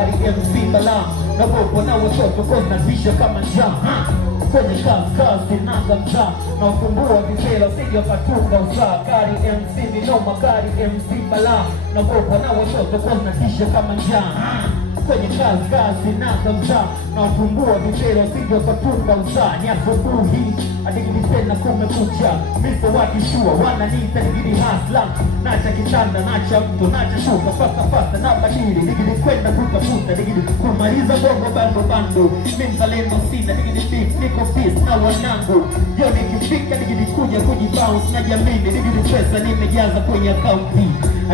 MC Bala na bobo na watoto kona visha kama njaa kwenye kazi nanga mtaa na ufumbua vipela sija katunga usaa kari MC Minoma kari MC Bala na bobo na watoto kona visha kama njaa kwenye kazi nanga mtaa na ufumbua vipela sija katunga usaa ni asubuhi adigidi tena kumekucha miso wakishua wananiita digidi hasla nacha kitanda nacha mto nacha shuka fasta na badili digidi kwenda kutafuta digidi kumaliza bongo bando mimzalendo sina digidi beef niko peace na wanangu yo nikifika digidi kuja kujibounce na jamini digidi pesa nimejaza kwenye akaunti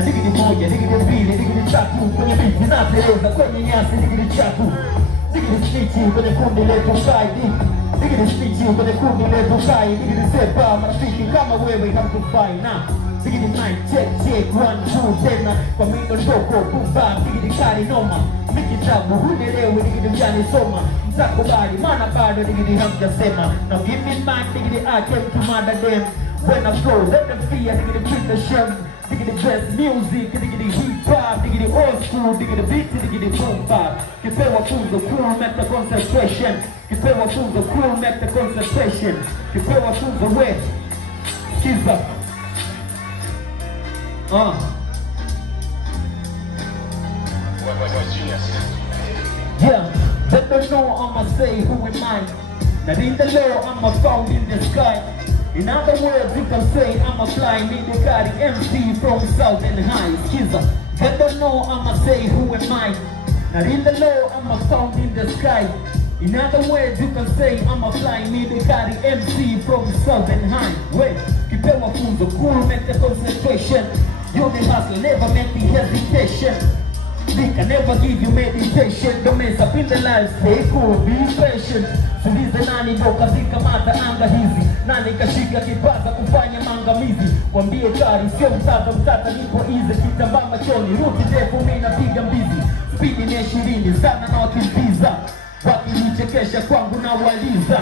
digidi moja digidi mbili digidi tatu kwenye biti na teleza kwenye nyasi digidi chatu digidi snitchi kwenye kundi letu kaidi digidi snitchi kwenye kundi letu kaidi digidi sepa marafiki kama wewe hamtufai na digidi mic check 1 2 tena kwa mindo shoko kumba digidi kari noma mikitabu hunelewe digidi mjani soma mtakubali mana bado digidi hamjasema now give me my digidi I came to mother them when I flow let them fear digidi treat the shame digidi best music digidi hip hop digidi old school digidi beat digidi boom bap kipewa funzo cool make the concentration kipewa funzo cool make the concentration kipewa funzo we kiza yeah, they don't know I'ma say who am I. That in the law I'm a found in the sky. In other words you can say I'm a flying in the car MC from Southern High. Skiza, they don't know I'ma say who am I. That in the law I'm a found in the sky. In other words you can say I'm a flying in the car MC from Southern High. Wait, kipewa funzo cool make the concentration. You the hustle never make the hesitation. They can never give you meditation. Don't mess up in the life, stay cool, be patient. Sulize nani ndo kazika mata anga hizi. Nani kashika kipaza kufanya mangamizi. Wambie kari, sio mtata nipo easy. Kitambaa machoni, ruti defu mina piga mbizi. Speedi ni 20, sana na wakimbiza. Wakinichekesha kwangu na waliza.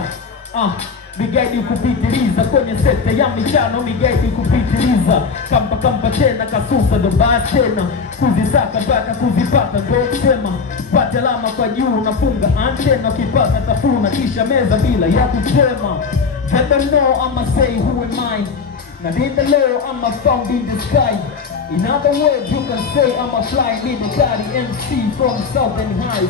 Migaidi kupitiliza kwenye sekta ya michano migaidi kupitiliza kampa tena kasusa ndo basi tena kuzisaka mpaka kuzipata ndo sema pata alama kwa juu nafunga antena ukipata tafuna kisha meza bila ya kusema I don't know I'ma say who am I now in the law I'm a found in the sky in other words you can say I'm a flying in the car MC from Southern High.